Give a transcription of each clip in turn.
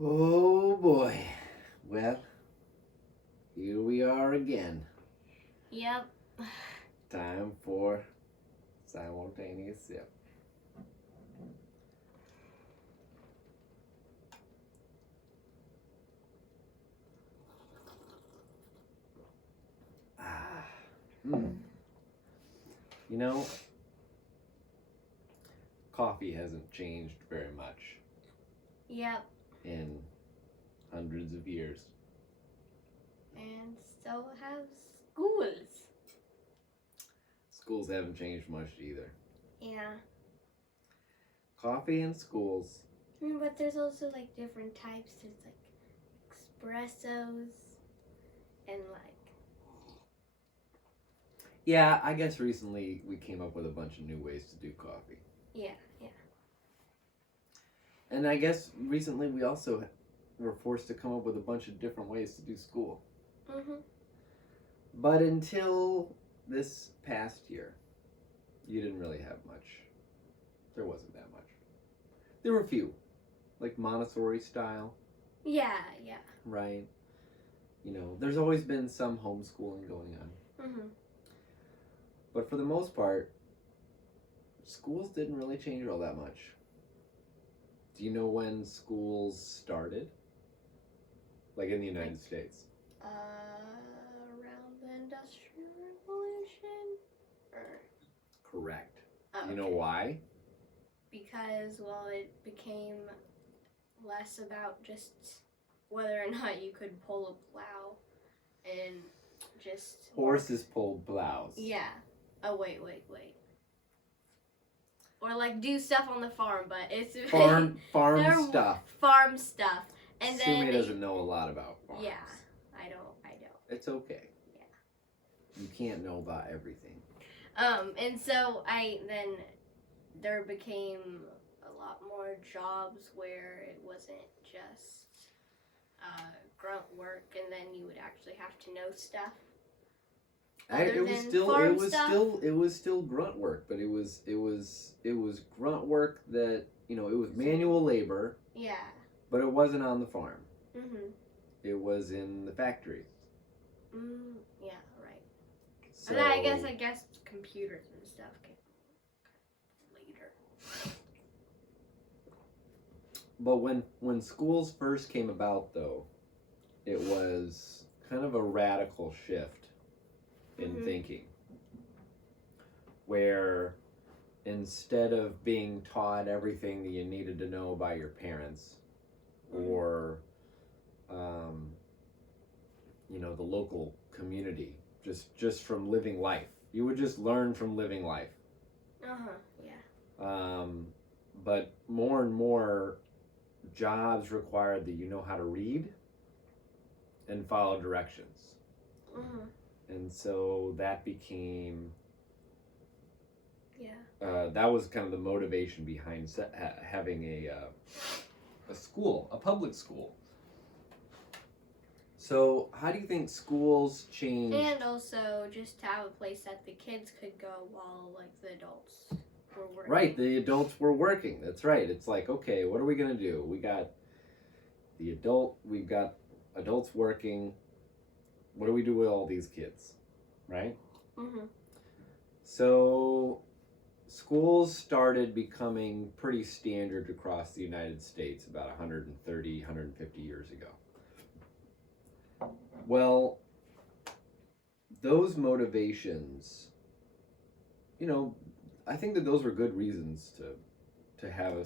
Oh boy. Well, here we are again. Yep. Time for simultaneous sip. Ah. Mm. You know, coffee hasn't changed very much Yep. in hundreds of years. And so have schools. Schools haven't changed much either. Yeah. Coffee and schools. But there's also like different types. There's like espressos and like. Yeah, I guess recently we came up with a bunch of new ways to do coffee. Yeah. And I guess recently we also were forced to come up with a bunch of different ways to do school. Mhm. But until this past year, you didn't really have much. There wasn't that much. There were a few, like Montessori style, Yeah. right? You know, there's always been some homeschooling going on. Mhm. But for the most part, schools didn't really change all that much. Do you know when schools started? Like in the United States? Around the Industrial Revolution. Correct. Oh, You know okay. why? Because it became less about just whether or not you could pull a plow and just Horses pulled plows. Yeah. Oh wait. Or like do stuff on the farm, but it's Farm they're stuff. farm stuff. And Sumi then doesn't know a lot about farms. Yeah, I don't. It's okay. Yeah. You can't know about everything. And so then there became a lot more jobs where it wasn't just grunt work, and then you would actually have to know stuff. It was still grunt work, but it was grunt work that, you know, it was manual labor. Yeah. But it wasn't on the farm. Mhm. It was in the factories. Yeah, right. So And I guess computers and stuff came later. But when schools first came about, though, it was kind of a radical shift in thinking, where instead of being taught everything that you needed to know by your parents or you know, the local community, just from living life, you would just learn from living life. Yeah. But more and more jobs required that you know how to read and follow directions. And so that became that was kind of the motivation behind having a school, a public school. So how do you think schools changed? And also just to have a place that the kids could go while like the adults were working. Right, the adults were working. That's right. It's like, okay, what are we gonna do? We've got adults working. What do we do with all these kids? Right? So schools started becoming pretty standard across the United States about 130, 150 years ago. Well, those motivations, you know, I think that those were good reasons to have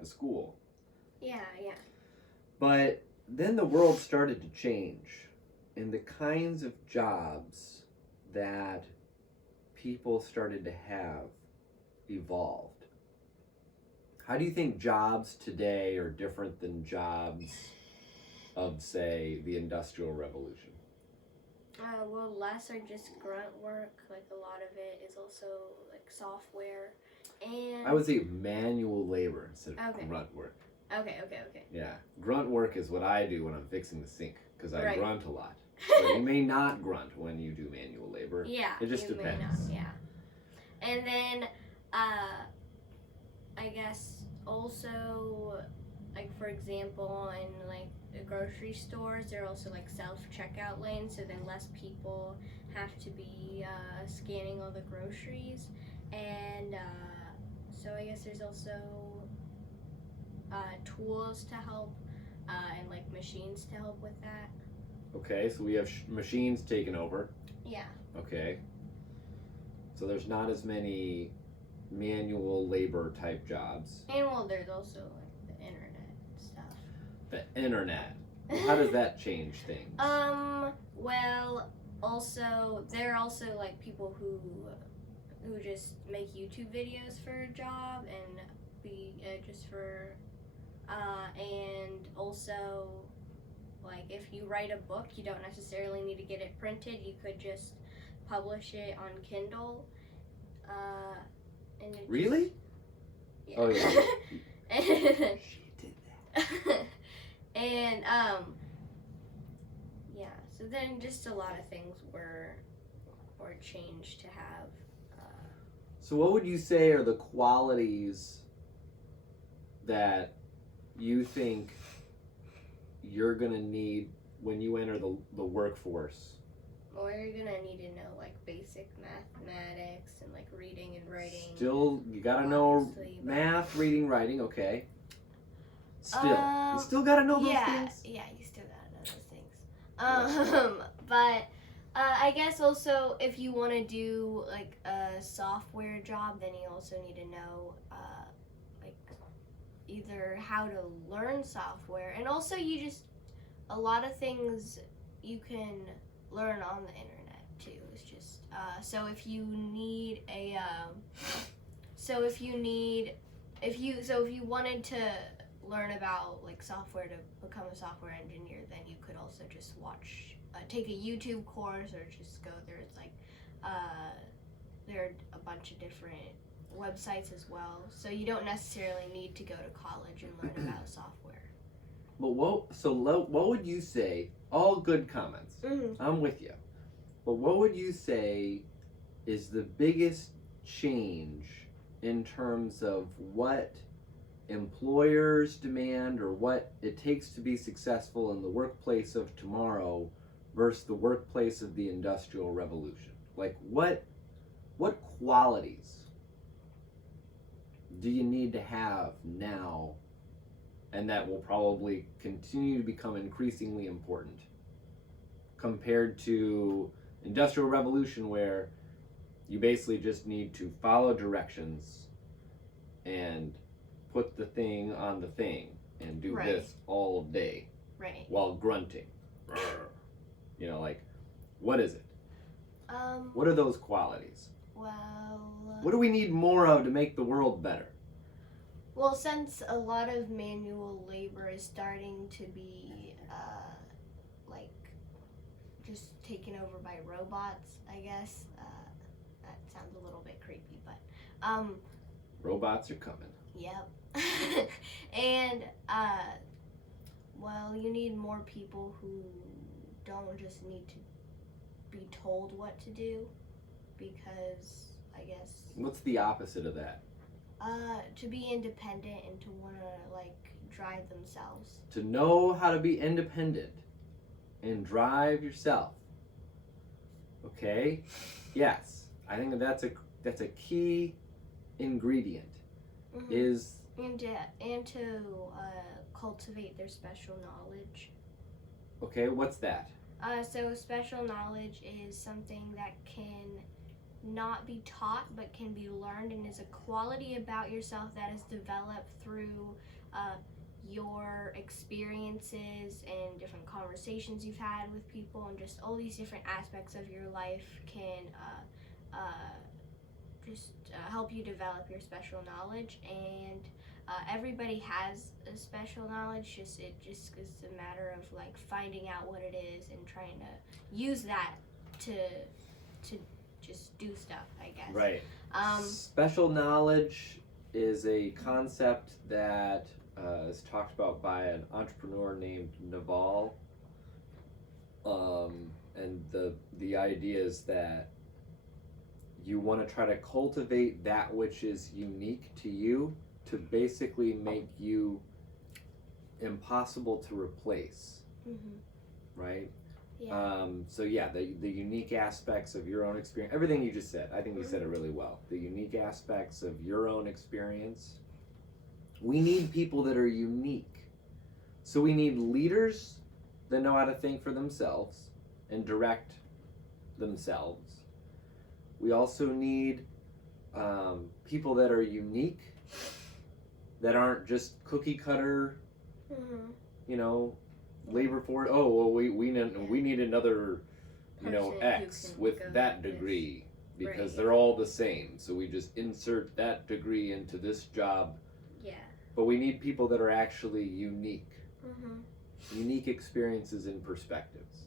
a school. Yeah. But then the world started to change, and the kinds of jobs that people started to have evolved. How do you think jobs today are different than jobs of, say, the Industrial Revolution? Well, less are just grunt work. Like a lot of it is also like software, and I would say manual labor instead of grunt work. Okay. Yeah, grunt work is what I do when I'm fixing the sink because I Right. grunt a lot. So you may not grunt when you do manual labor. Yeah, it just depends. May not, yeah. And then, I guess also like for example, in like the grocery stores, there are also like self-checkout lanes, so then less people have to be scanning all the groceries. And so I guess there's also tools to help and like machines to help with that. Okay, so we have machines taking over. Yeah. Okay. So there's not as many manual labor type jobs. And well, there's also like the internet stuff. The internet. How does that change things? Well, also there are also like people who just make YouTube videos for a job and be just for and also like if you write a book, you don't necessarily need to get it printed. You could just publish it on Kindle. And it Really? Just, yeah. Oh yeah. She did that. And yeah. So then just a lot of things were changed to have. So what would you say are the qualities that you think you're gonna need when you enter the workforce? Well, you're gonna need to know like basic mathematics and like reading and writing. Still, you gotta know math, reading, writing. Okay. Still, you still gotta know those things. Yeah, you still gotta know those things. But I guess also if you want to do like a software job, then you also need to know like either how to learn software, and also you just a lot of things you can learn on the internet too. It's just so if you need a if you wanted to learn about like software to become a software engineer, then you could also just watch take a YouTube course or just go there. It's like there are a bunch of different websites as well, so you don't necessarily need to go to college and learn about software. But what would you say? All good comments. Mm-hmm. I'm with you. But what would you say is the biggest change in terms of what employers demand or what it takes to be successful in the workplace of tomorrow versus the workplace of the Industrial Revolution? Like what qualities do you need to have now, and that will probably continue to become increasingly important compared to Industrial Revolution, where you basically just need to follow directions and put the thing on the thing and do this all day while grunting. You know, like, what is it? What are those qualities? Well, what do we need more of to make the world better? Well, since a lot of manual labor is starting to be like just taken over by robots, I guess that sounds a little bit creepy, but robots are coming. Yep. And well, you need more people who don't just need to be told what to do, because I guess what's the opposite of that? To be independent and to want to like drive themselves. To know how to be independent and drive yourself. Okay? Yes, I think that's a key ingredient. Mm-hmm. Is and to cultivate their special knowledge. Okay, what's that? So special knowledge is something that can not be taught but can be learned, and is a quality about yourself that is developed through your experiences and different conversations you've had with people, and just all these different aspects of your life can help you develop your special knowledge. And everybody has a special knowledge, it just is a matter of like finding out what it is and trying to use that to just do stuff, I guess. Right. Special knowledge is a concept that is talked about by an entrepreneur named Naval. And the idea is that you want to try to cultivate that which is unique to you, to basically make you impossible to replace, right? Yeah. So yeah, the unique aspects of your own experience, everything you just said, I think you said it really well. The unique aspects of your own experience. We need people that are unique. So we need leaders that know how to think for themselves and direct themselves. We also need people that are unique, that aren't just cookie cutter, you know, labor force. Oh well, we need another, you know, Person X who can with go that this. degree because Right. they're all the same. So we just insert that degree into this job. Yeah. But we need people that are actually unique, unique experiences and perspectives.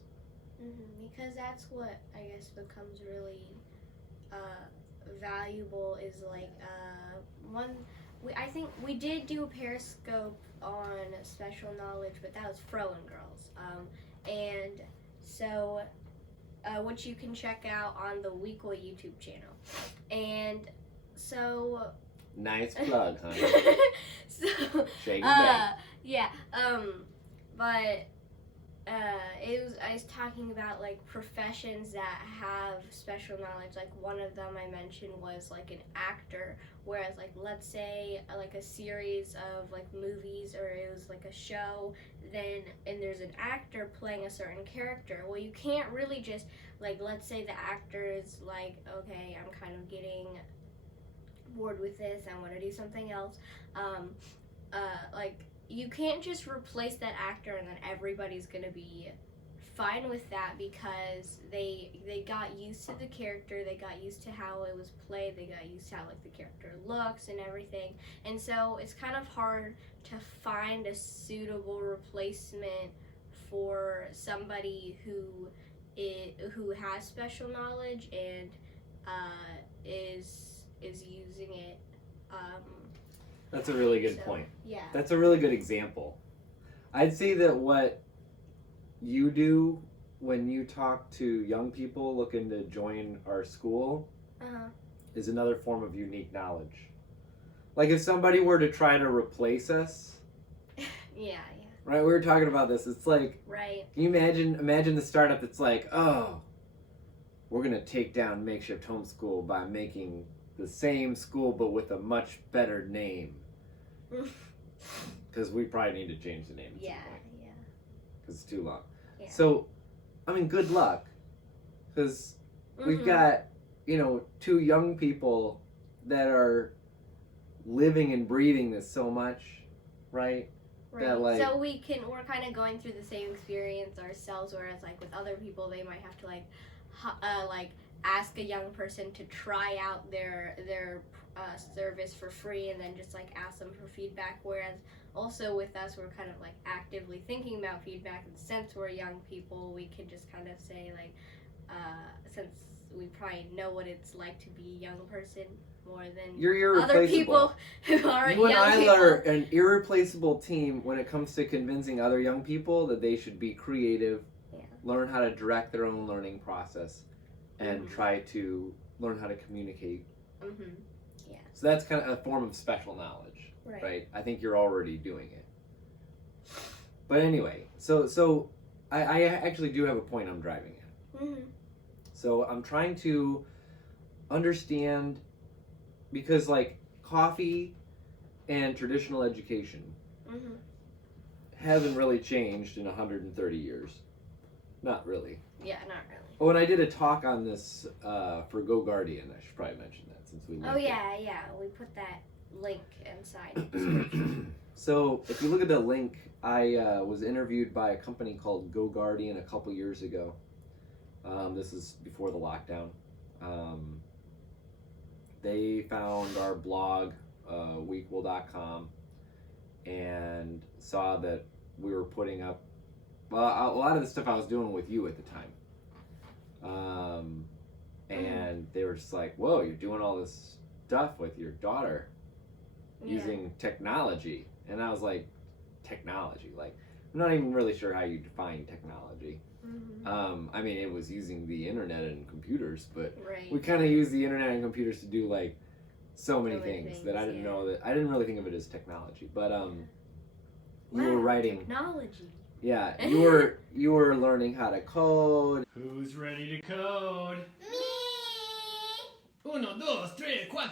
Because that's what I guess becomes really valuable is like one. I think we did do a Periscope on special knowledge, but that was Froen Girls. And so which you can check out on the Weekly YouTube channel. And so Nice plug, honey. so Shake and bake. yeah, but I was talking about like professions that have special knowledge. Like one of them I mentioned was like an actor, whereas like let's say like a series of like movies or it was like a show, and there's an actor playing a certain character. Well, you can't really just like let's say the actor is like, okay, I'm kind of getting bored with this, I want to do something else. Like you can't just replace that actor and then everybody's gonna be fine with that because they got used to the character, they got used to how it was played, they got used to how like the character looks and everything, and so it's kind of hard to find a suitable replacement for somebody who has special knowledge and is using it. That's a really good point. Yeah. That's a really good example. I'd say that what you do when you talk to young people looking to join our school is another form of unique knowledge. Like if somebody were to try to replace us, yeah. right? We were talking about this. It's like, right. Can you imagine the startup that's like, oh, we're gonna take down Makeshift Homeschool by making the same school but with a much better name. Because we probably need to change the name at some point. Yeah. Because it's too long. Yeah. So, I mean, good luck. Because we've got, two young people that are living and breathing this so much, right? Right. That, like, so we're kind of going through the same experience ourselves, whereas like with other people, they might have to like ask a young person to try out their service for free and then just like ask them for feedback, whereas also with us we're kind of like actively thinking about feedback, and since we're young people we can just kind of say like since we probably know what it's like to be a young person more than you're other people who are you young and I people. are an irreplaceable team when it comes to convincing other young people that they should be creative, learn how to direct their own learning process, and try to learn how to communicate. Yeah. So that's kind of a form of special knowledge, right? I think you're already doing it. But anyway, so I actually do have a point I'm driving at. So I'm trying to understand, because like coffee and traditional education hasn't really changed in 130 years. Not really. Yeah, not really. Oh, and I did a talk on this for GoGuardian. I should probably mention that since we linked Oh yeah, we put that link inside the it. description. So if you look at the link, I was interviewed by a company called GoGuardian a couple years ago. This is before the lockdown. They found our blog, weekwill.com, and saw that we were putting up a lot of the stuff I was doing with you at the time. And they were just like, whoa, you're doing all this stuff with your daughter using technology. And I was like, technology? Like, I'm not even really sure how you define technology. I mean, it was using the internet and computers, but we kind of use the internet and computers to do like so many things that I didn't know that I didn't really think of it as technology. But you were writing. Technology. Yeah, you were learning how to code. Who's ready to code? Me. 1, 2, 3, 4.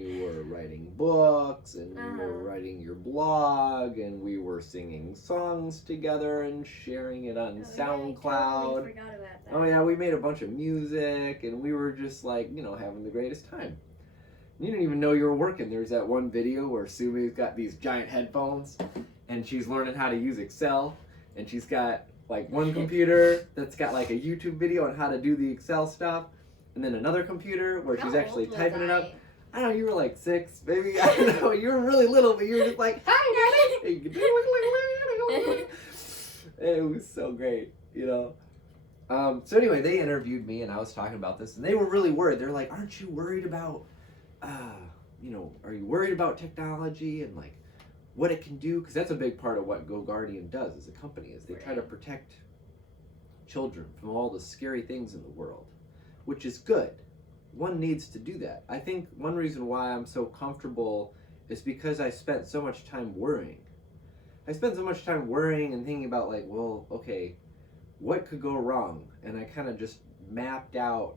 You were writing books, and you were Uh-huh. writing your blog, and we were singing songs together and sharing it on Yeah, I SoundCloud. totally forgot about that. Oh yeah, we made a bunch of music, and we were just like, having the greatest time. You didn't even know you were working. There's that one video where Sumi's got these giant headphones, and she's learning how to use Excel, and she's got like one computer that's got like a YouTube video on how to do the Excel stuff, and then another computer where she's How actually old was typing it up. I? I don't know, you were like 6, maybe. I don't know, you were really little, but you were just like, hi, Daddy. It was so great, So anyway, they interviewed me, and I was talking about this, and they were really worried. They're like, aren't you worried about, are you worried about technology and like what it can do? Because that's a big part of what GoGuardian does as a company, is they try to protect children from all the scary things in the world, which is good. One needs to do that. I think one reason why I'm so comfortable is because I spent so much time worrying. I spent so much time worrying and thinking about like, well, okay, what could go wrong? And I kind of just mapped out.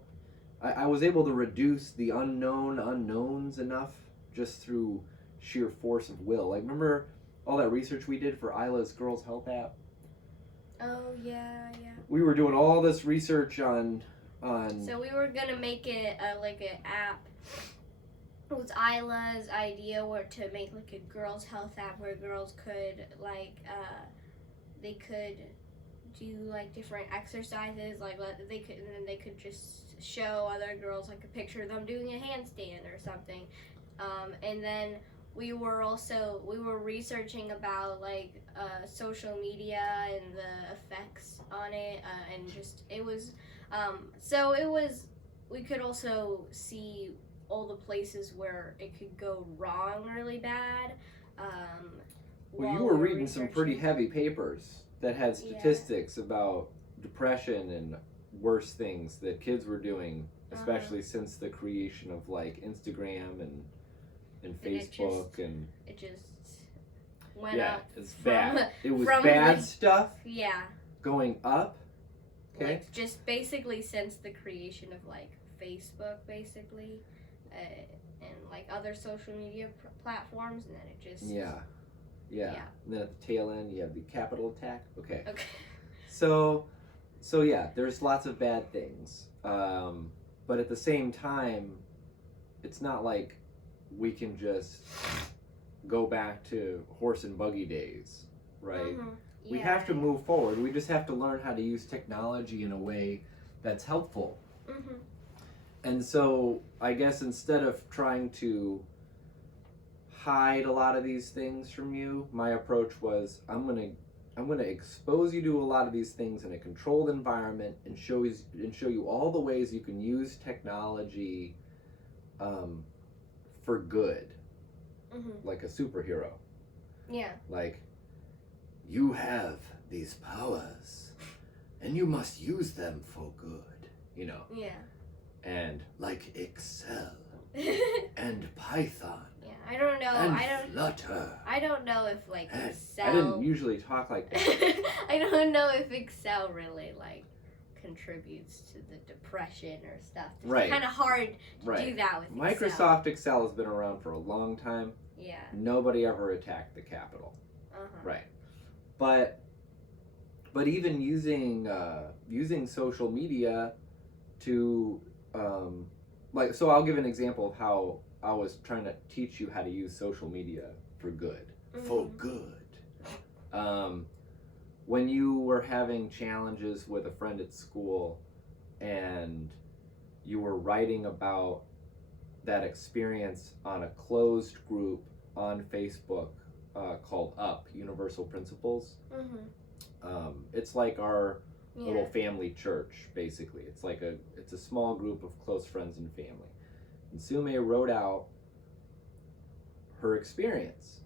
I was able to reduce the unknown unknowns enough just through sheer force of will. Like, remember all that research we did for Isla's Girls Health app? Oh yeah. We were doing all this research on. So we were gonna make it like an app. It was Isla's idea to make like a girls' health app where girls could they could do like different exercises, like they could just show other girls like a picture of them doing a handstand or something, and then we were researching about like social media and the effects on it, and just we could also see all the places where it could go wrong really bad. Well, you were reading some pretty heavy papers that had statistics about depression and worse things that kids were doing, especially since the creation of like Instagram and Facebook, and it just went up. It's bad. It was from bad stuff. Yeah. Going up. Okay. Like just basically since the creation of like Facebook, basically, and like other social media platforms, and then it just Yeah. And then at the tail end, you have the Capitol attack. Okay. So yeah, there's lots of bad things, but at the same time, it's not like we can just go back to horse and buggy days, right? Mm-hmm. We have to move forward. We just have to learn how to use technology in a way that's helpful. Mm-hmm. And so I guess instead of trying to hide a lot of these things from you, my approach was I'm gonna expose you to a lot of these things in a controlled environment and show you all the ways you can use technology for good, like a superhero. Yeah. Like, you have these powers, and you must use them for good, Yeah. And like Excel and Python. Yeah, I don't know. And Flutter. I don't know if like And Excel. I didn't usually talk like that. I don't know if Excel really like contributes to the depression or stuff. It's Right. kind of hard to do that with Microsoft Excel has been around for a long time. Yeah. Nobody ever attacked the Capitol. Uh-huh. Right. But even using social media to so I'll give an example of how I was trying to teach you how to use social media for good. For good. When you were having challenges with a friend at school and you were writing about that experience on a closed group on Facebook called UP, Universal Principles. It's like our little family church, basically. It's a small group of close friends and family. And Sume wrote out her experience.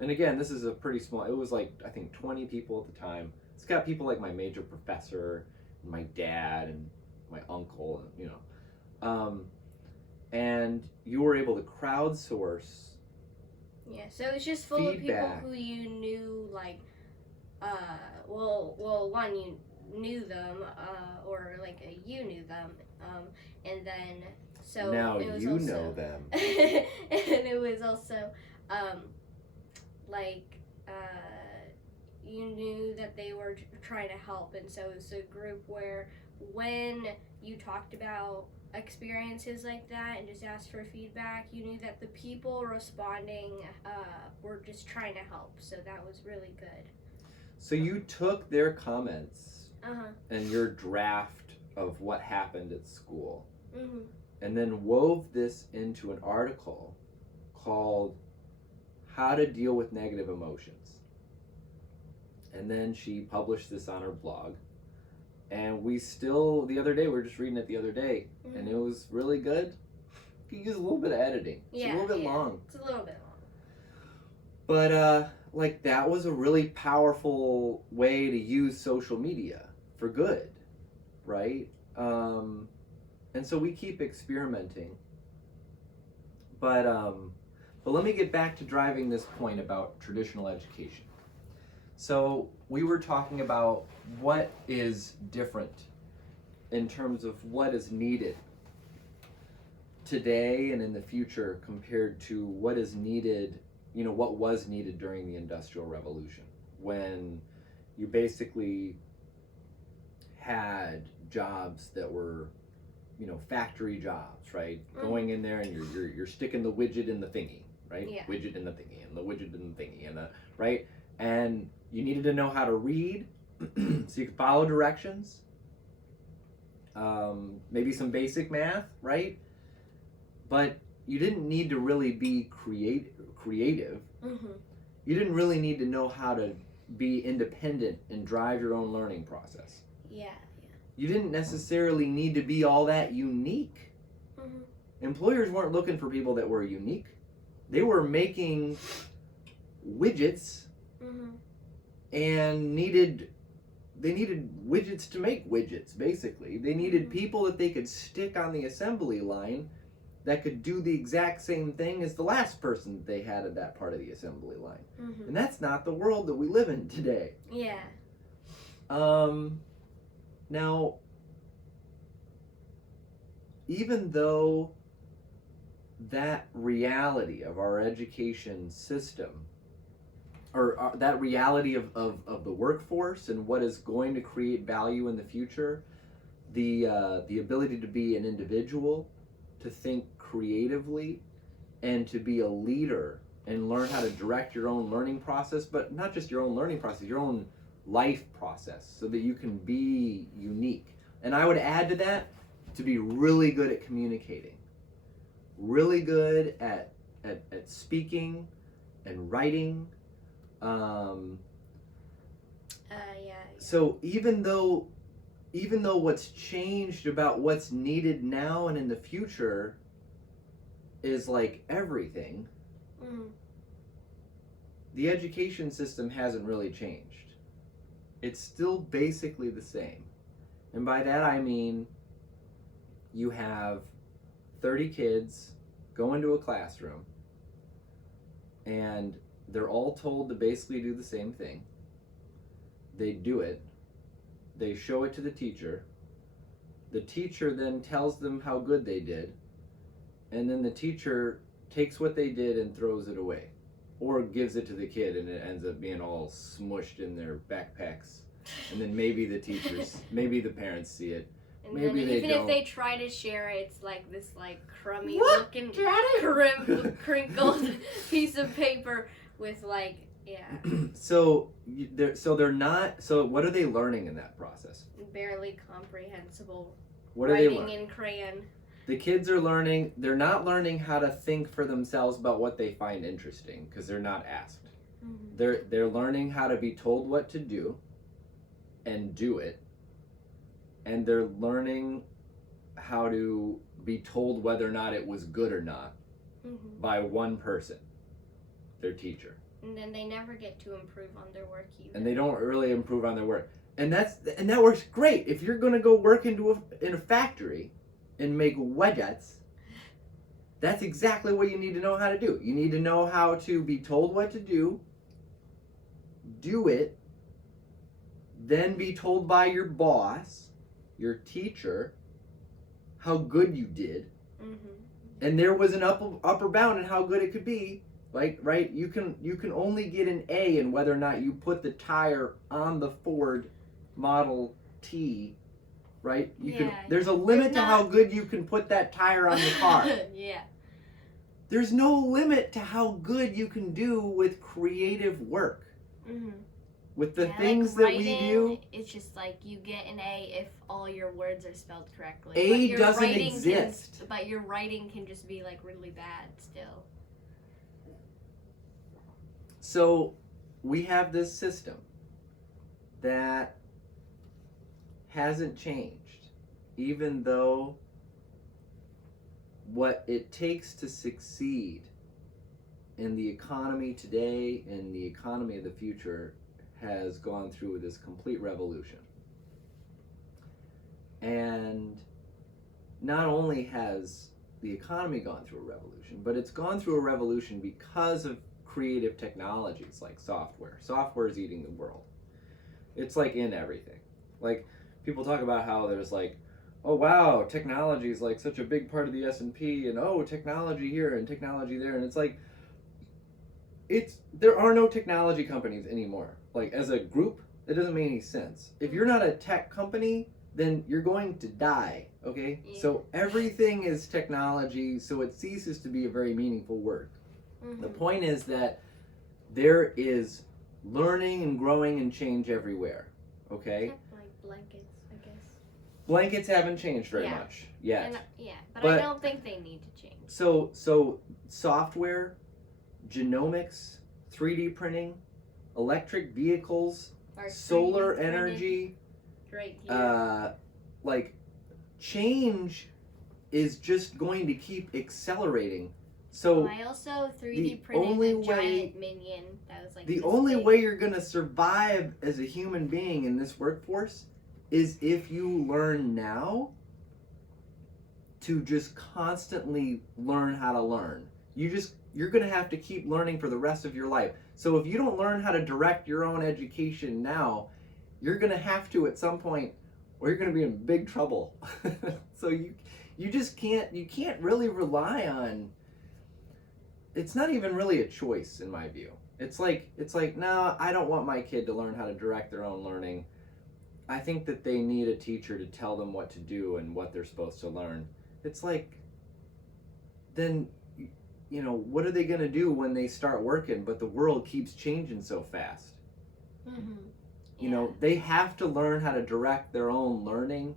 And again, this is a pretty small, it was like, I think 20 people at the time. It's got people like my major professor, and my dad, and my uncle, and and you were able to crowdsource Yeah, so it's just full feedback. of people who you knew, like, well, one, you knew them, or like you knew them, and then so Now it was you also, know them. and it was also, like, you knew that they were trying to help, and so it's a group where when you talked about experiences like that and just asked for feedback, you knew that the people responding were just trying to help, so that was really good. So you took their comments Uh-huh. and your draft of what happened at school Mm-hmm. and then wove this into an article called How to Deal with Negative Emotions. And then she published this on her blog. And we still, the other day, we were just reading it the other day, and it was really good. You could use a little bit of editing. It's a little bit long. It's a little bit long. But, like, that was a really powerful way to use social media for good, right? And so we keep experimenting. But let me get back to driving this point about traditional education. So we were talking about what is different in terms of what is needed today and in the future compared to what is needed, what was needed during the Industrial Revolution, when you basically had jobs that were, factory jobs, right? Mm-hmm. Going in there and you're sticking the widget in the thingy, right? Yeah. Widget in the thingy and the widget in the thingy and right? And you needed to know how to read so you could follow directions. Maybe some basic math, right? But you didn't need to really be creative. Mm-hmm. You didn't really need to know how to be independent and drive your own learning process. Yeah. You didn't necessarily need to be all that unique. Mm-hmm. Employers weren't looking for people that were unique. They were making widgets Mm-hmm. and needed widgets to make widgets, basically. They needed people that they could stick on the assembly line that could do the exact same thing as the last person that they had at that part of the assembly line. Mm-hmm. And that's not the world that we live in today. Yeah. Now, even though that reality of our education system, or that reality of the workforce and what is going to create value in the future, the ability to be an individual, to think creatively, and to be a leader and learn how to direct your own learning process, but not just your own learning process, your own life process, so that you can be unique. And I would add to that, to be really good at communicating, really good at speaking and writing. Yeah. So even though what's changed about what's needed now and in the future is like everything, Mm-hmm. the education system hasn't really changed. It's still basically the same. And by that I mean you have 30 kids go into a classroom and they're all told to basically do the same thing. They do it. They show it to the teacher. The teacher then tells them how good they did. And then the teacher takes what they did and throws it away. Or gives it to the kid and it ends up being all smushed in their backpacks. And then maybe the teachers, maybe the parents see it. And Maybe then they even don't. if they try to share it, it's like this crummy What? looking Daddy? crinkled piece of paper with So they're not. So what are they learning in that process? barely comprehensible What are they writing learning? in crayon. The kids are learning. They're not learning how to think for themselves about what they find interesting because they're not asked. Mm-hmm. They're learning how to be told what to do, and do it. And they're learning how to be told whether or not it was good or not Mm-hmm. by one person, their teacher. And then they never get to improve on their work either. And they don't really improve on their work. And that works great. If you're gonna go work in a factory and make widgets, That's exactly what you need to know how to do. You need to know how to be told what to do it, then be told by your boss, your teacher, how good you did. And there was an upper bound in how good it could be. Like, right, you can only get an A in whether or not you put the tire on the Ford Model T, right? There's a limit to how good you can put that tire on the car. Yeah. There's no limit to how good you can do with creative work. With the things that we do. It's just like you get an A if all your words are spelled correctly. A doesn't exist. But your writing can just be like really bad still. So we have this system that hasn't changed, even though what it takes to succeed in the economy today and the economy of the future has gone through this complete revolution. And not only has the economy gone through a revolution, but it's gone through a revolution because of creative technologies like software. Software is eating the world. It's like in everything. Like people talk about how there's like, oh wow, technology is like such a big part of the S&P, and oh, technology here and technology there, and it's like there are no technology companies anymore. Like as a group, it doesn't make any sense. If you're not a tech company, then you're going to die, okay? Yeah. So everything is technology, so it ceases to be a very meaningful word. The point is that there is learning and growing and change everywhere, okay? Except like blankets, I guess. Blankets haven't changed very much yet. But I don't think they need to change. So software, genomics, 3D printing, electric vehicles, solar energy, like change is just going to keep accelerating. So I also 3D printed a giant minion that was like the only way you're gonna survive as a human being in this workforce is if you learn now to just constantly learn how to learn. You're gonna have to keep learning for the rest of your life. So if you don't learn how to direct your own education now, you're gonna have to at some point, or you're gonna be in big trouble. So you just can't really rely on. It's not even really a choice in my view. It's like no, I don't want my kid to learn how to direct their own learning. I think that they need a teacher to tell them what to do and what they're supposed to learn. It's like, then, you know, what are they going to do when they start working, but the world keeps changing so fast? You know, they have to learn how to direct their own learning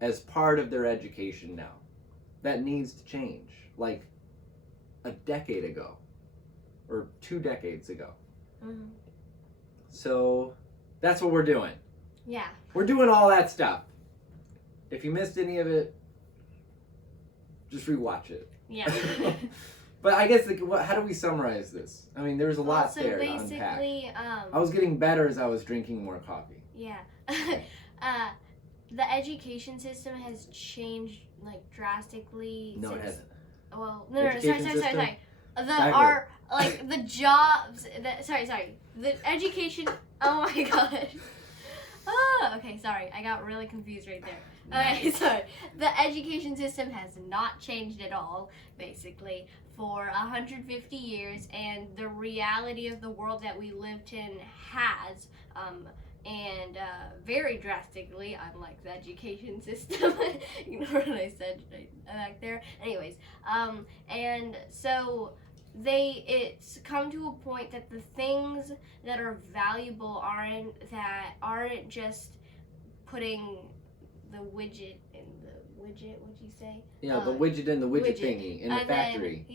as part of their education now. That needs to change. Like a decade ago or 2 decades ago. So that's what we're doing. Yeah. We're doing all that stuff. If you missed any of it, just rewatch it. Yeah. But I guess how do we summarize this? I mean, there's a lot there to unpack. I was getting better as I was drinking more coffee. Yeah. The education system has changed like drastically. No, it hasn't. Well, no, sorry. The jobs. The education. Oh my god. Oh, okay, sorry. I got really confused right there. Okay, sorry. The education system has not changed at all, basically, for 150 years, and the reality of the world that we lived in has, and very drastically, unlike the education system. You know what I said back there? Anyways, and so it's come to a point that the things that are valuable aren't just putting the widget in the widget, what'd you say? Yeah, the widget in the widget thingy in the factory.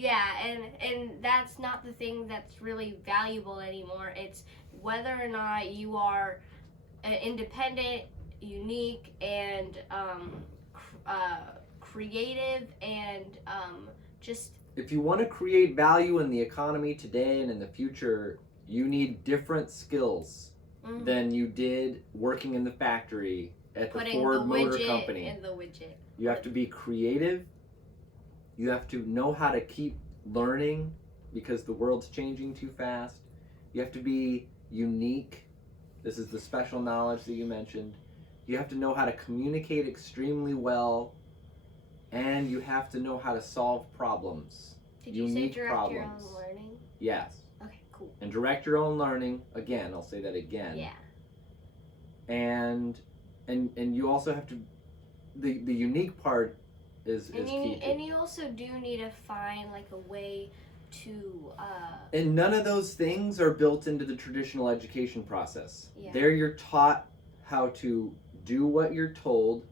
And that's not the thing that's really valuable anymore. It's whether or not you are independent, unique, and creative, and just. If you want to create value in the economy today and in the future, you need different skills than you did working in the factory at the Ford Motor Company. In the widget. You have to be creative, You have to know how to keep learning because the world's changing too fast. You have to be unique. This is the special knowledge that you mentioned. You have to know how to communicate extremely well, and you have to know how to solve problems. Did you say Unique direct your problems. own learning? Yes. Okay, cool. And direct your own learning. Again, I'll say that again. Yeah. And you also have to, the unique part is key too. And you also do need to find like a way to And none of those things are built into the traditional education process. Yeah. There you're taught how to do what you're told.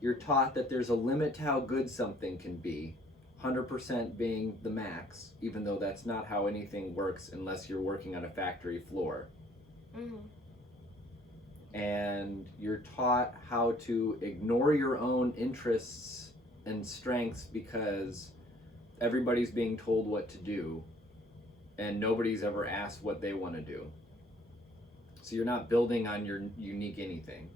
You're taught that there's a limit to how good something can be, 100% being the max, even though that's not how anything works unless you're working on a factory floor. mm-hmm. And you're taught how to ignore your own interests and strengths because everybody's being told what to do and nobody's ever asked what they want to do. So you're not building on your unique anything.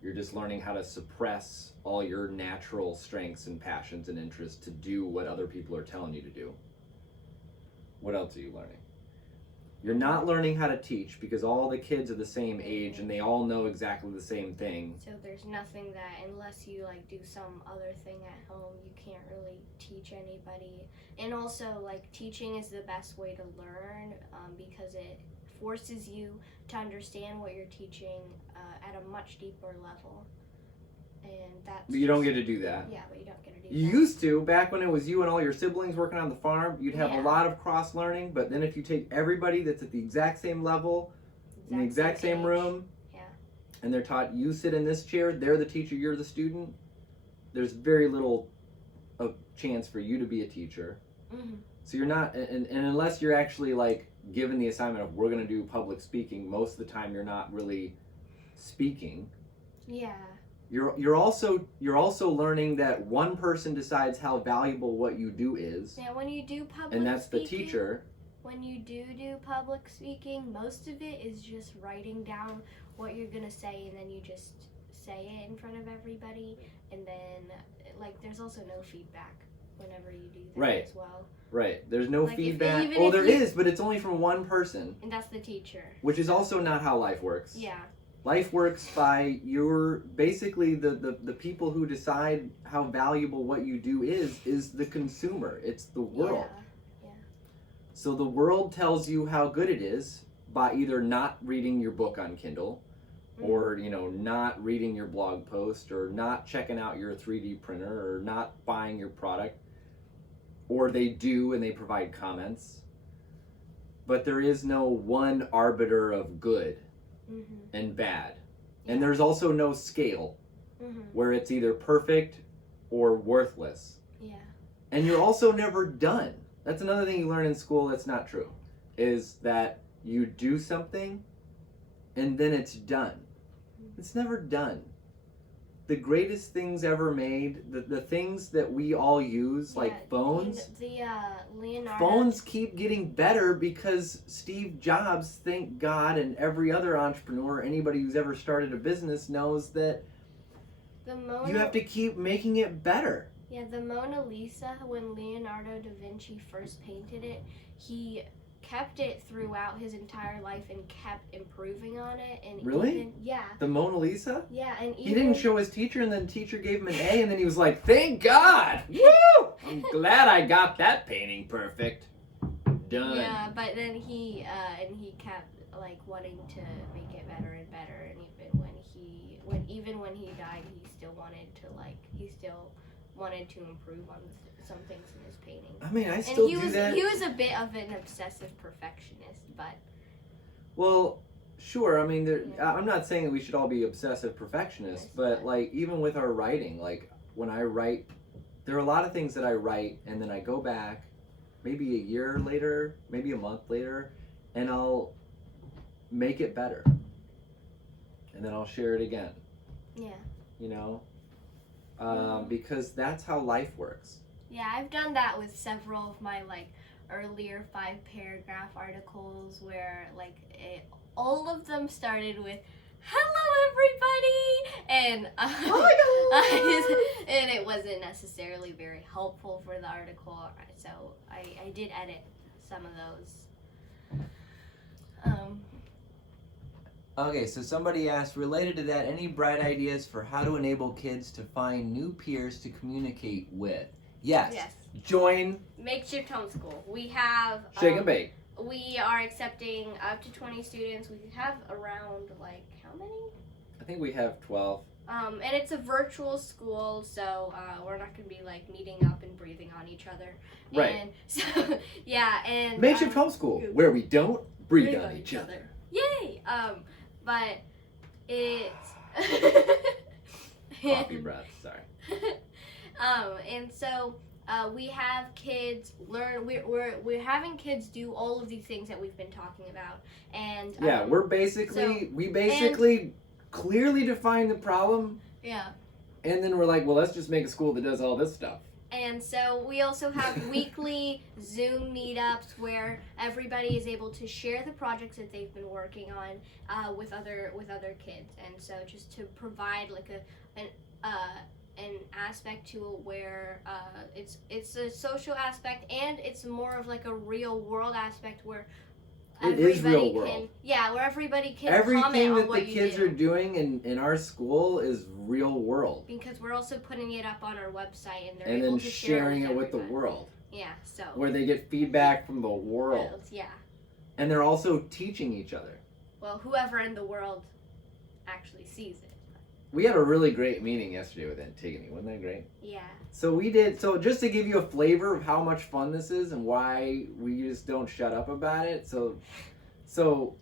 You're just learning how to suppress all your natural strengths and passions and interests to do what other people are telling you to do. What else are you learning? You're not learning how to teach because all the kids are the same age and they all know exactly the same thing. So there's nothing that, unless you like do some other thing at home, you can't really teach anybody. And also, like, teaching is the best way to learn because it forces you to understand what you're teaching at a much deeper level. And that's But you don't get to do that. Yeah, but you don't get to do You that. used to, back when it was you and all your siblings working on the farm, you'd have Yeah. a lot of cross learning, but then if you take everybody that's at the exact same level, in the exact same age. room, Yeah. and they're taught you sit in this chair, they're the teacher, you're the student, there's very little of chance for you to be a teacher. Mm-hmm. So you're not, and unless you're actually like given the assignment of we're going to do public speaking, most of the time you're not really speaking. Yeah. You're also learning that one person decides how valuable what you do is, Yeah, when you do public and that's the speaking, teacher. When you do public speaking, most of it is just writing down what you're gonna say, and then you just say it in front of everybody, and then like there's also no feedback whenever you do that Right. as well. Right. There's no Like, if- feedback. even Oh, if there you- is, but it's only from one person, And that's the teacher. which is also not how life works. Yeah. Life works by basically the people who decide how valuable what you do is the consumer. It's the world. Yeah. So the world tells you how good it is by either not reading your book on Kindle, or not reading your blog post, or not checking out your 3D printer, or not buying your product, or they do and they provide comments. But there is no one arbiter of good Mm-hmm. and bad. Yeah. And there's also no scale Mm-hmm. where it's either perfect or worthless. Yeah. And you're also never done. That's another thing you learn in school that's not true, is that you do something and then it's done. It's never done. The greatest things ever made, the things that we all use, like phones, The Leonardo. phones keep getting better because Steve Jobs, thank God, and every other entrepreneur, anybody who's ever started a business knows that you have to keep making it better. Yeah, the Mona Lisa, when Leonardo da Vinci first painted it, he kept it throughout his entire life and kept improving on it. And Really? Yeah. The Mona Lisa? Yeah, and He didn't show his teacher, and then the teacher gave him an A, and then he was like, thank God! Woo! I'm glad I got that painting perfect. Done. Yeah, but then he kept like wanting to make it better and better, and even when he died, he still wanted to improve on some things in his painting. I mean, I still And do that. he was a bit of an obsessive perfectionist, but Well, sure. I mean, Yeah. I'm not saying that we should all be obsessive perfectionists, Yes, but but- like even with our writing, like when I write, there are a lot of things that I write and then I go back, maybe a year later, maybe a month later, and I'll make it better, and then I'll share it again. yeah. Because that's how life works. Yeah, I've done that with several of my like earlier 5-paragraph articles where like all of them started with hello everybody, and and it wasn't necessarily very helpful for the article, so I did edit some of those. Okay, so somebody asked, related to that, any bright ideas for how to enable kids to find new peers to communicate with? Yes. Join Makeshift Homeschool. We have Shake and Bake. We are accepting up to 20 students. We have around like how many? I think we have 12. And it's a virtual school, so we're not going to be like meeting up and breathing on each other. Right. And so yeah, and Makeshift Homeschool, where we don't breathe on each other. Yay! But it's Coffee breath. Sorry. And so we have kids learn. We're having kids do all of these things that we've been talking about, and yeah, we basically clearly define the problem. Yeah. And then we're like, well, let's just make a school that does all this stuff. And so we also have weekly Zoom meetups where everybody is able to share the projects that they've been working on with other kids, and so just to provide like an aspect to it where it's a social aspect, and it's more of like a real world aspect where it is real world. Where everybody can everything comment on that what the kids are doing in our school is real world. Because we're also putting it up on our website, and they're and able then to sharing share it with the world. Yeah, so where they get feedback from the world. Yeah. And they're also teaching each other. Well, whoever in the world actually sees it. We had a really great meeting yesterday with Antigone. Wasn't that great? Yeah. So just to give you a flavor of how much fun this is and why we just don't shut up about it. So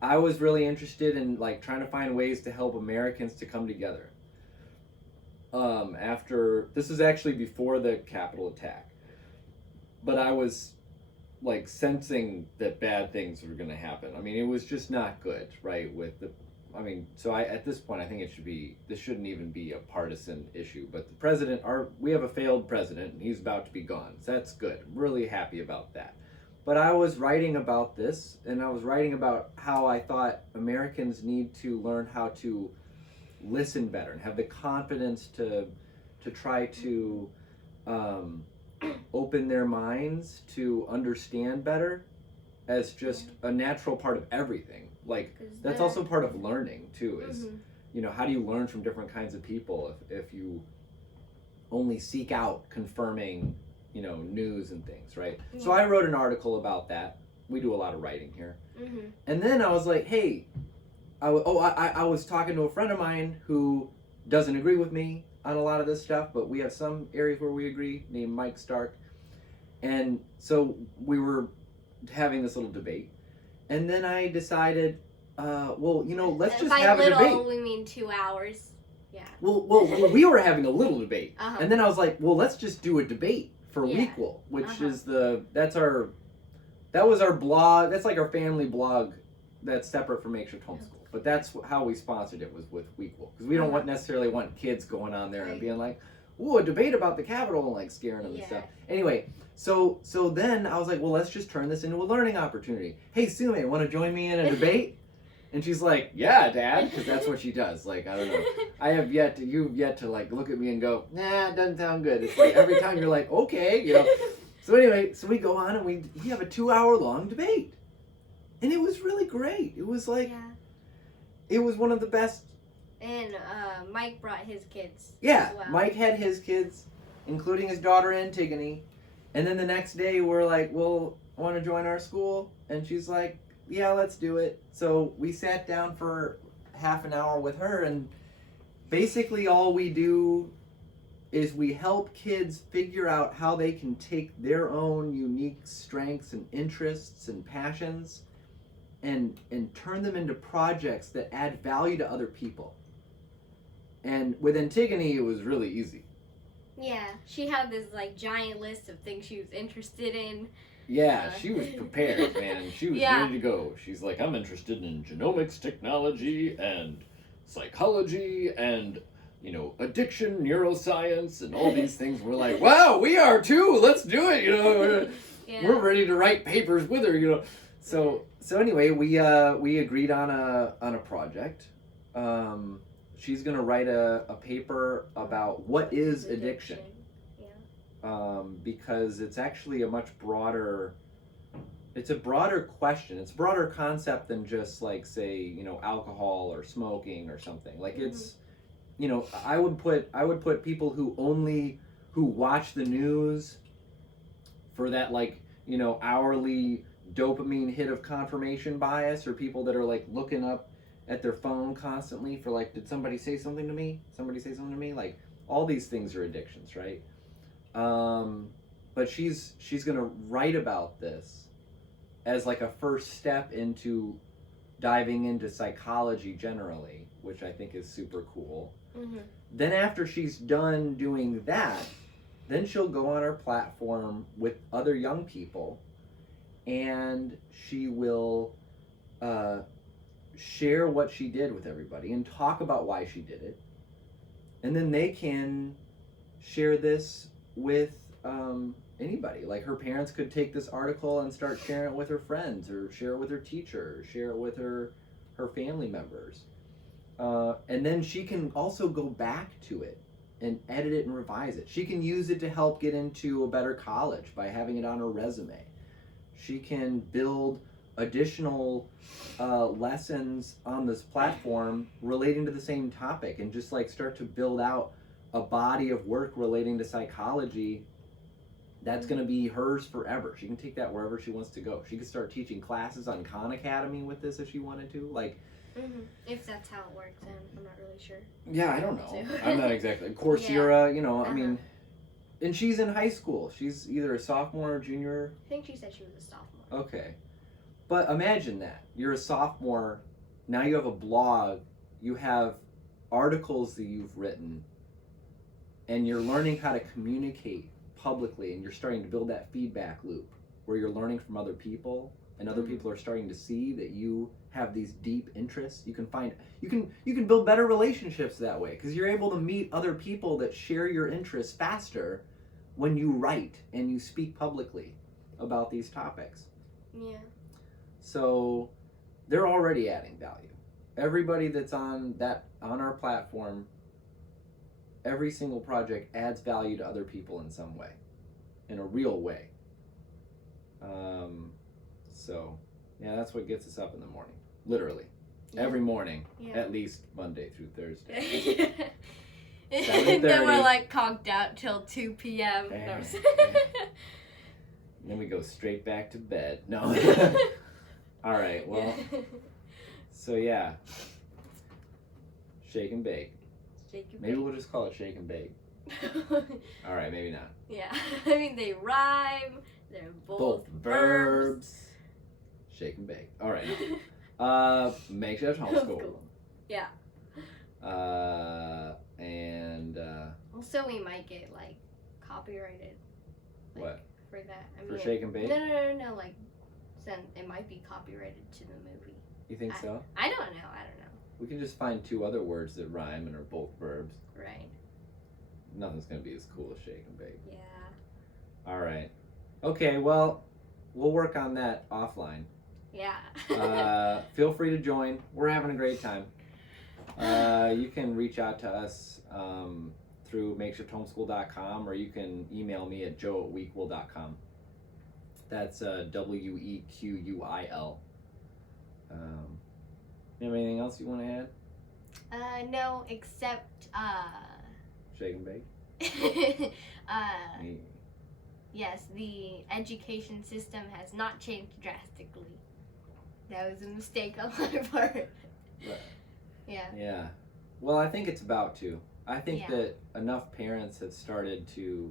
I was really interested in like trying to find ways to help Americans to come together. After this is actually before the Capitol attack, but I was like sensing that bad things were going to happen. I mean, it was just not good, right? At this point, I think this shouldn't even be a partisan issue, but the president, we have a failed president and he's about to be gone. So that's good. I'm really happy about that. But I was writing about this, and I was writing about how I thought Americans need to learn how to listen better and have the confidence to try to open their minds to understand better as just a natural part of everything. Like that's also part of learning too, is how do you learn from different kinds of people if you only seek out confirming news and things, right? So I wrote an article about that. We do a lot of writing here. And then I was like, hey, I was talking to a friend of mine who doesn't agree with me on a lot of this stuff, but we have some areas where we agree, named Mike Stark. And so we were having this little debate. And then I decided, let's just have a debate. By little, we mean 2 hours. Yeah. Well, we were having a little debate. And then I was like, well, let's just do a debate for Wequel, which is that was our blog. That's like our family blog that's separate from Makeshift Homeschool. But that's how we sponsored it, was with Wequel. Because we don't necessarily want kids going on there and being like, ooh, a debate about the Capitol, and like scaring them and stuff. Anyway, so then I was like, well, let's just turn this into a learning opportunity. Hey, Sume, want to join me in a debate? And she's like, yeah, Dad, because that's what she does. Like, I don't know. You've yet to like look at me and go, nah, it doesn't sound good. It's like every time you're like, okay, So anyway, so we go on and we have a 2-hour-long debate. And it was really great. It was like, it was one of the best. And Mike brought his kids. Yeah, as well. Mike had his kids, including his daughter Antigone. And then the next day we're like, well, want to join our school? And she's like, yeah, let's do it. So we sat down for half an hour with her, and basically all we do is we help kids figure out how they can take their own unique strengths and interests and passions and turn them into projects that add value to other people. And with Antigone, it was really easy. Yeah, she had this like giant list of things she was interested in. Yeah, she was prepared, man. She was ready to go. She's like, I'm interested in genomics technology and psychology and, addiction, neuroscience, and all these things. We're like, wow, we are too. Let's do it. We're ready to write papers with her. So anyway, we agreed on a project. she's gonna write a paper about what is addiction. Yeah. Because it's actually a much broader. It's a broader question. It's a broader concept than just like, say, alcohol or smoking or something. Like it's, I would put people who watch the news for that, like, hourly dopamine hit of confirmation bias, or people that are like looking up at their phone constantly for like, did somebody say something to me? Somebody say something to me? Like, all these things are addictions, right? But she's gonna write about this as like a first step into diving into psychology generally, which I think is super cool. Mm-hmm. Then after she's done doing that, then she'll go on her platform with other young people, and she will share what she did with everybody and talk about why she did it. And then they can share this with anybody. Like, her parents could take this article and start sharing it with her friends, or share it with her teacher, or share it with her family members. And then she can also go back to it and edit it and revise it. She can use it to help get into a better college by having it on her resume. She can build additional lessons on this platform relating to the same topic, and just like start to build out a body of work relating to psychology that's going to be hers forever. She can take that wherever she wants to go. She could start teaching classes on Khan Academy with this if she wanted to. Like, if that's how it works, then I'm not really sure. Yeah, I don't know. I'm not exactly. Coursera, I mean, and she's in high school. She's either a sophomore or junior. I think she said she was a sophomore. Okay. But imagine that. You're a sophomore. Now you have a blog. You have articles that you've written. And you're learning how to communicate publicly. And you're starting to build that feedback loop where you're learning from other people. And other people are starting to see that you have these deep interests. You can build better relationships that way, because you're able to meet other people that share your interests faster when you write and you speak publicly about these topics. Yeah. So they're already adding value. Everybody that's on our platform, every single project adds value to other people in some way, in a real way. So, yeah, that's what gets us up in the morning. Literally. Yeah. Every morning. Yeah. At least Monday through Thursday. And then we're like conked out till 2 p.m. And then we go straight back to bed. No. All right, well. So, yeah. Shake and bake. Maybe we'll just call it shake and bake. All right, maybe not. Yeah. I mean, they rhyme. They're both verbs. Shake and bake. All right. Makeshift homeschool. Yeah. And also, we might get like copyrighted. Like, what? For that? I for mean, shake and bake? No. Like, it might be copyrighted to the movie. You think so? I don't know. We can just find 2 other words that rhyme and are both verbs. Right. Nothing's gonna be as cool as shake and bake. Yeah. All right. Okay. Well, we'll work on that offline. Yeah. Feel free to join. We're having a great time. You can reach out to us through makeshifthomeschool.com, or you can email me at joe@wequil.com. That's WEQUIL. You have anything else you want to add? No, except shake and bake. Yes, the education system has not changed drastically. That was a mistake on my part. Yeah. Yeah. Well, I think it's about to. I think that enough parents have started to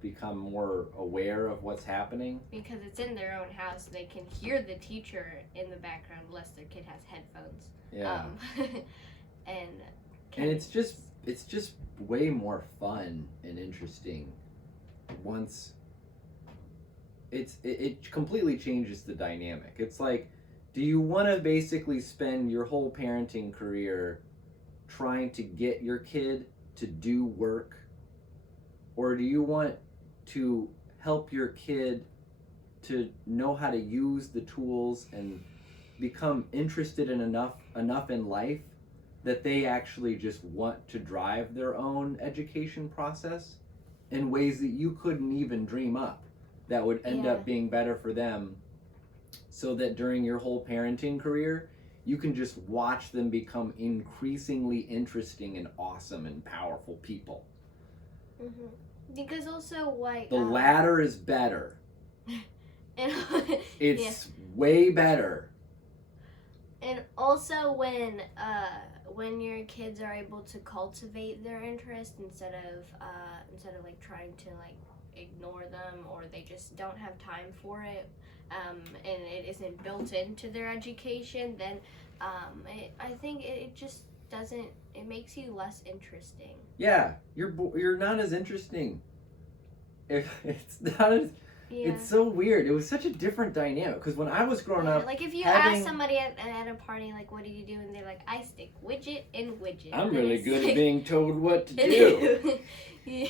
become more aware of what's happening. Because it's in their own house, they can hear the teacher in the background unless their kid has headphones. Yeah. And it's just way more fun and interesting once it completely changes the dynamic. It's like, do you want to basically spend your whole parenting career trying to get your kid to do work, or do you want to help your kid to know how to use the tools and become interested in enough in life that they actually just want to drive their own education process in ways that you couldn't even dream up, that would end up being better for them, so that during your whole parenting career, you can just watch them become increasingly interesting and awesome and powerful people. Mm-hmm. Because also, like... The latter is better. And, It's way better. And also when your kids are able to cultivate their interest instead of like trying to like ignore them, or they just don't have time for it, and it isn't built into their education, then I think it just doesn't. It makes you less interesting. Yeah, you're not as interesting. If it's not as... Yeah. It's so weird. It was such a different dynamic, because when I was growing up, like if you ask somebody at a party, like, what do you do, and they're like, I stick widget in widget. I'm really good at being told what to do. Yeah.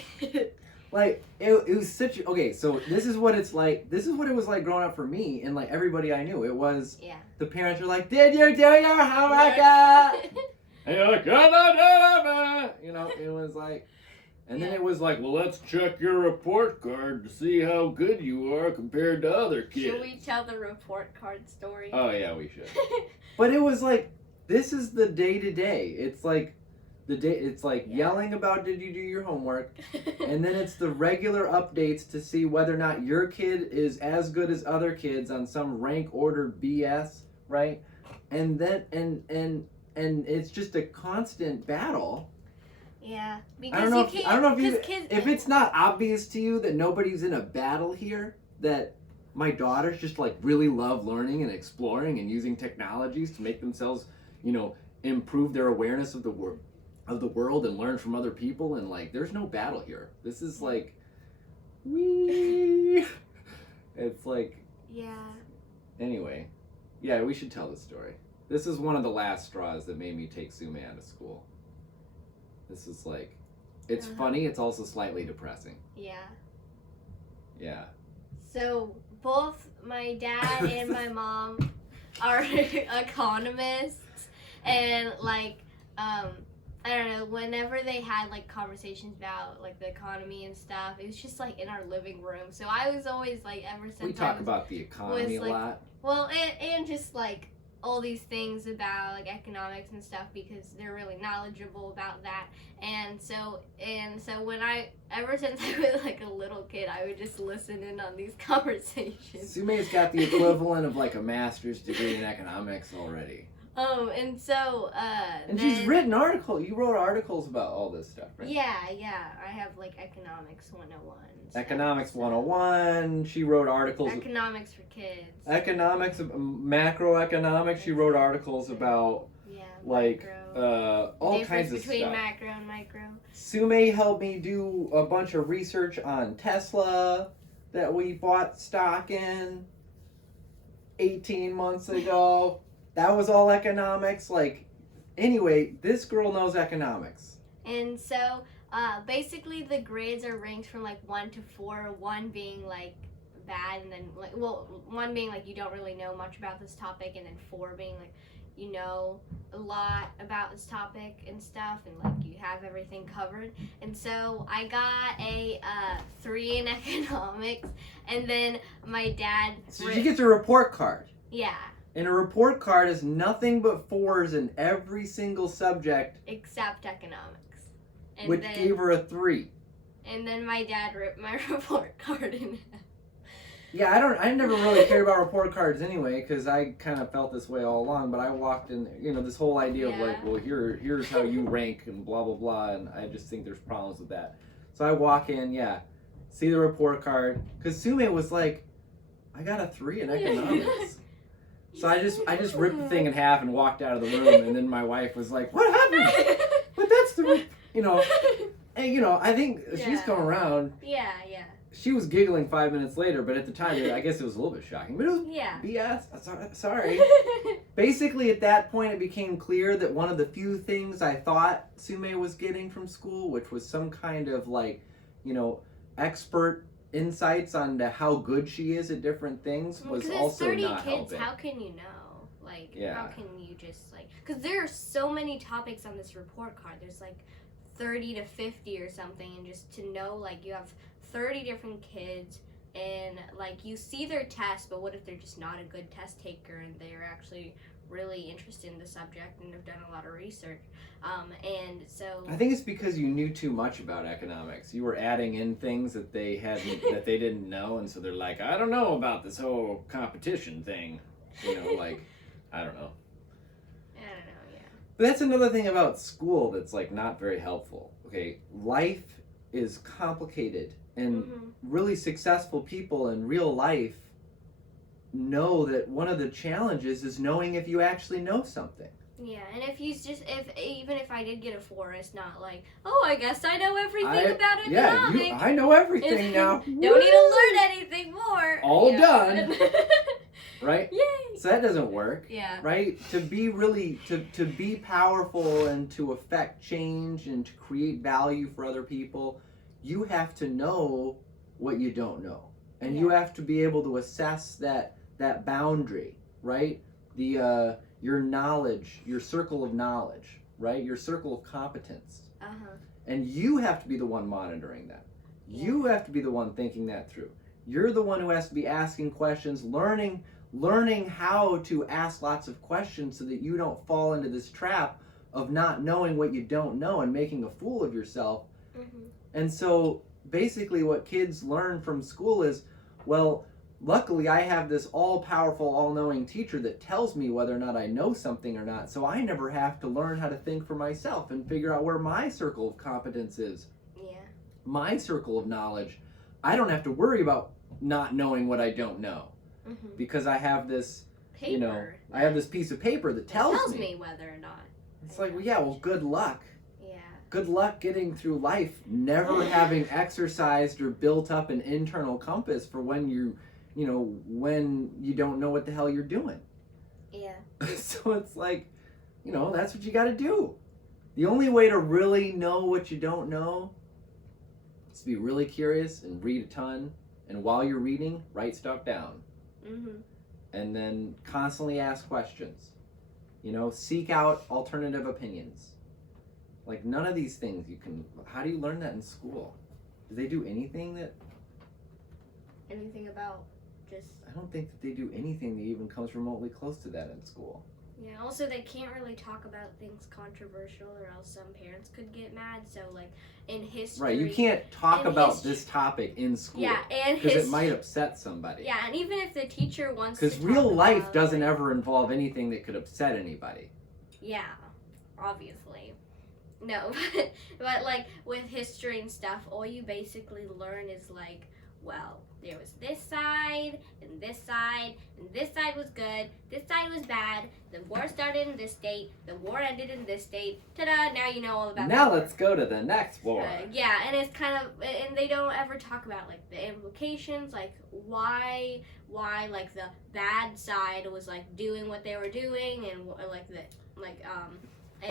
Like, it was such... Okay, so this is what it's like. This is what it was like growing up for me, and like everybody I knew. It was... Yeah. The parents were like, did you do your homework yet? And you're like, you know, it was like... And then it was like, well, let's check your report card to see how good you are compared to other kids. Should we tell the report card story? Oh, yeah, we should. But it was like, this is the day-to-day. It's like, yelling about, did you do your homework? And then it's the regular updates to see whether or not your kid is as good as other kids on some rank order BS, right? And then, and it's just a constant battle. Yeah, because I don't know kids, if it's not obvious to you that nobody's in a battle here, that my daughters just like really love learning and exploring and using technologies to make themselves, you know, improve their awareness of the world and learn from other people, and like there's no battle here. This is like it's like, yeah. Anyway, yeah, we should tell the story. This is one of the last straws that made me take Sume out of school. This is like, it's funny, it's also slightly depressing. Yeah. Yeah. So, both my dad and my mom are economists, and like, I don't know, whenever they had like conversations about like the economy and stuff, it was just like in our living room. So I was always like, ever since we talk about the economy a lot. Well, and just like all these things about like economics and stuff, because they're really knowledgeable about that. And so when ever since I was like a little kid, I would just listen in on these conversations. Sume's got the equivalent of like a master's degree in economics already. And so and she's written articles. You wrote articles about all this stuff, right? Yeah, I have like Economics 101. Economics 101. She wrote articles. Economics for kids. Economics, macroeconomics. She wrote articles about like all kinds of stuff. Between macro and micro. Sume helped me do a bunch of research on Tesla that we bought stock in 18 months ago. That was all economics. Like, anyway, this girl knows economics. And so, basically, the grades are ranked from like 1 to 4. 1 being like bad, and then like 1 being like you don't really know much about this topic, and then 4 being like you know a lot about this topic and stuff, and like you have everything covered. And so I got a 3 in economics, and then my dad. So she gets a report card. Yeah. And a report card is nothing but 4s in every single subject except economics. And which then, gave her a 3. And then my dad ripped my report card in half. Yeah, I never really cared about report cards anyway, because I kind of felt this way all along, but I walked in, you know, this whole idea of like, well, here's how you rank and blah, blah, blah, and I just think there's problems with that. So I walk in, see the report card, because Sume was like, I got a 3 in economics. So I just ripped the thing in half and walked out of the room, and then my wife was like, what happened? But that's the, you know, and you know, I think she's come around. Yeah. She was giggling 5 minutes later, but at the time, I guess it was a little bit shocking. But it was BS. Sorry. Basically, at that point, it became clear that one of the few things I thought Sume was getting from school, which was some kind of like, you know, expert insights on how good she is at different things, was also not helping. 30 kids, how can you know? Like, Yeah. how can you just, like, because there are so many topics on this report card. There's, like, 30 to 50 or something, and just to know, like, you have 30 different kids, and, like, you see their tests, but what if they're just not a good test taker, and they're actually really interested in the subject and have done a lot of research, and so I think it's because you knew too much about economics. You were adding in things that they hadn't, that they didn't know, and so they're like, I don't know about this whole competition thing. You know, like, I don't know. I don't know, yeah. But that's another thing about school that's like not very helpful. Okay, life is complicated, and really successful people in real life know that one of the challenges is knowing if you actually know something. Yeah, and if he's just, even if I did get a 4, it's not like, oh, I guess I know everything about economics. Yeah, I know everything now. Don't need to learn anything more. All done. Right? Yay. So that doesn't work. Yeah. Right? To be really, to be powerful and to affect change and to create value for other people, you have to know what you don't know. And you have to be able to assess that boundary, right? Your knowledge, your circle of knowledge, right? Your circle of competence. And you have to be the one monitoring that. You have to be the one thinking that through. You're the one who has to be asking questions, learning how to ask lots of questions so that you don't fall into this trap of not knowing what you don't know and making a fool of yourself. And so basically what kids learn from school is, well, luckily I have this all-powerful, all-knowing teacher that tells me whether or not I know something or not, so I never have to learn how to think for myself and figure out where my circle of competence is. Yeah. My circle of knowledge. I don't have to worry about not knowing what I don't know. Because I have this, paper. I have this piece of paper that tells me whether or not. It's like, well, yeah, well, good luck. Yeah. Good luck getting through life, never having exercised or built up an internal compass for when when you don't know what the hell you're doing. Yeah. So it's like, that's what you got to do. The only way to really know what you don't know is to be really curious and read a ton. And while you're reading, write stuff down. And then constantly ask questions. Seek out alternative opinions. Like, none of these things how do you learn that in school? Do they do anything about just... I don't think that they do anything that even comes remotely close to that in school. Yeah, also they can't really talk about things controversial or else some parents could get mad, so like in history... Right, you can't talk about this topic in school. Yeah, and because it might upset somebody. Yeah, and even if the teacher wants to because real life doesn't ever involve anything that could upset anybody. Yeah, obviously. No, but like with history and stuff, all you basically learn is like, well, there was this side, and this side, and this side was good, this side was bad, the war started in this date, the war ended in this date, ta-da, now you know all about Now let's go to the next war. Yeah, and it's kind of, and they don't ever talk about, like, the implications, like, why, like, the bad side was, like, doing what they were doing, and, like,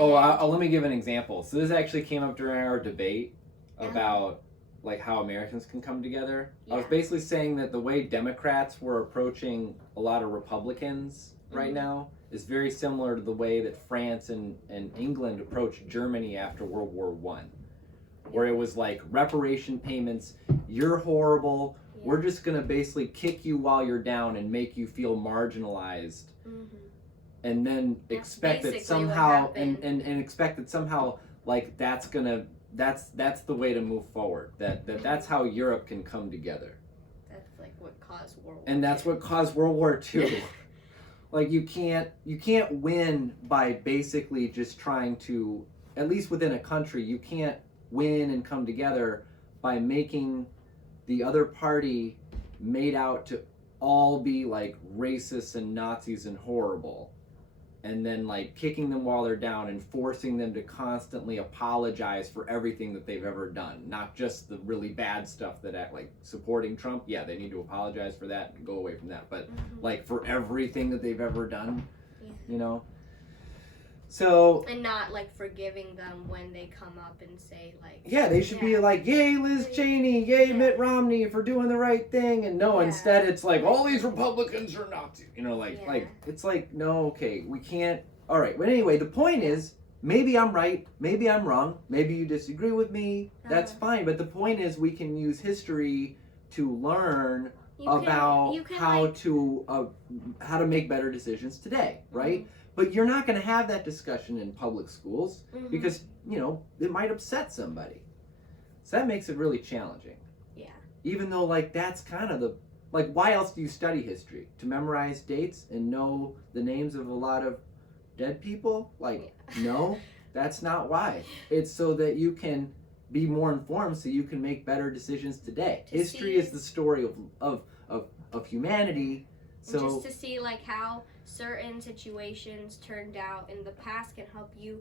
let me give an example. So this actually came up during our debate about like how Americans can come together. I was basically saying that the way Democrats were approaching a lot of Republicans right now is very similar to the way that France and England approached Germany after World War I. Where it was like reparation payments, you're horrible, we're just gonna basically kick you while you're down and make you feel marginalized. And then expect that somehow and expect that somehow like that's the way to move forward. That's how Europe can come together. That's like what caused World War And that's what caused World War II. Like you can't win by basically just trying to, at least within a country, you can't win and come together by making the other party made out to all be like racists and Nazis and horrible. And then like kicking them while they're down and forcing them to constantly apologize for everything that they've ever done. Not just the really bad stuff that like supporting Trump. Yeah, they need to apologize for that and go away from that. But like for everything that they've ever done, So And not like forgiving them when they come up and say like. yeah, they should be like, yay Liz Cheney, yay Mitt Romney for doing the right thing, and no, instead it's like all these Republicans are Nazis. You know, like it's like no, okay, we can't. All right, but anyway, the point is, maybe I'm right, maybe I'm wrong, maybe you disagree with me. That's fine, but the point is, we can use history to learn about how to make better decisions today, right? But you're not going to have that discussion in public schools because, you know, it might upset somebody. So that makes it really challenging. Yeah. Even though, like, that's kind of like, why else do you study history? To memorize dates and know the names of a lot of dead people? Like, no, that's not why. It's so that you can be more informed so you can make better decisions today. History is the story of humanity. So just to see like how certain situations turned out in the past can help you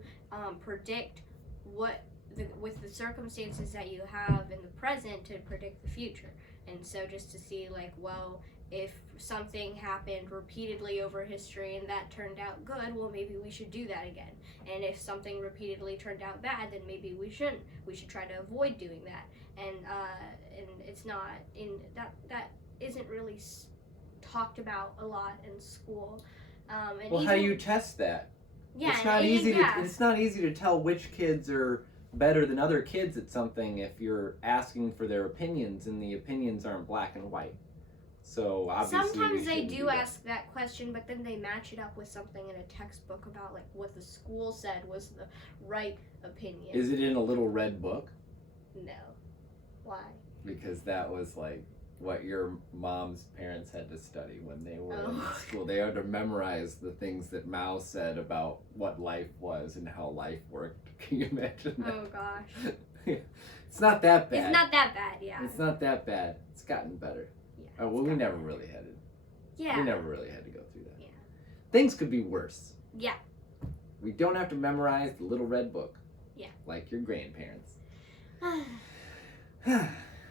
predict with the circumstances that you have in the present to predict the future. And so just to see like, well, if something happened repeatedly over history and that turned out good, well, maybe we should do that again. And if something repeatedly turned out bad, then maybe we shouldn't. We should try to avoid doing that. And it's not in that isn't really talked about a lot in school. And well, how do you test that? Yeah, it's not easy it's not easy to tell which kids are better than other kids at something if you're asking for their opinions and the opinions aren't black and white. So obviously sometimes they do ask that question, but then they match it up with something in a textbook about like what the school said was the right opinion. Is it in a little red book? No. Why? Because that was like what your mom's parents had to study when they were in school. They had to memorize the things that Mao said about what life was and how life worked. Can you imagine that? Oh gosh. It's not that bad. It's not that bad, yeah. It's not that bad. It's gotten better. Yeah. Oh, well, we never really had it. Yeah. We never really had to go through that. Yeah. Things could be worse. Yeah. We don't have to memorize the little red book. Yeah. Like your grandparents.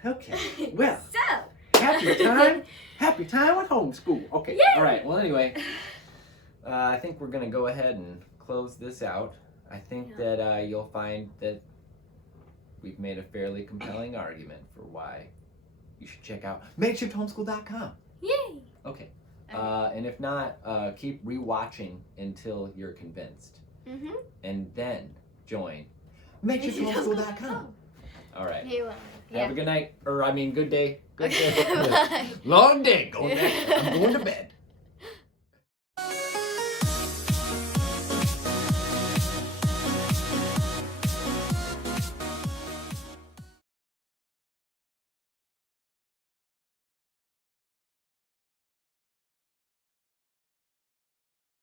Okay. Well. So. Happy time with homeschool. Okay. Yay! All right. Well, anyway, I think we're gonna go ahead and close this out. I think that you'll find that we've made a fairly compelling argument for why you should check out MakeShiftHomeschool.com. Yay! Okay. And if not, keep rewatching until you're convinced. Mm-hmm. And then join MakeShiftHomeschool.com. All right. Have a good night. Or, I mean, good day. Good day. Bye. Long day. I'm going to bed.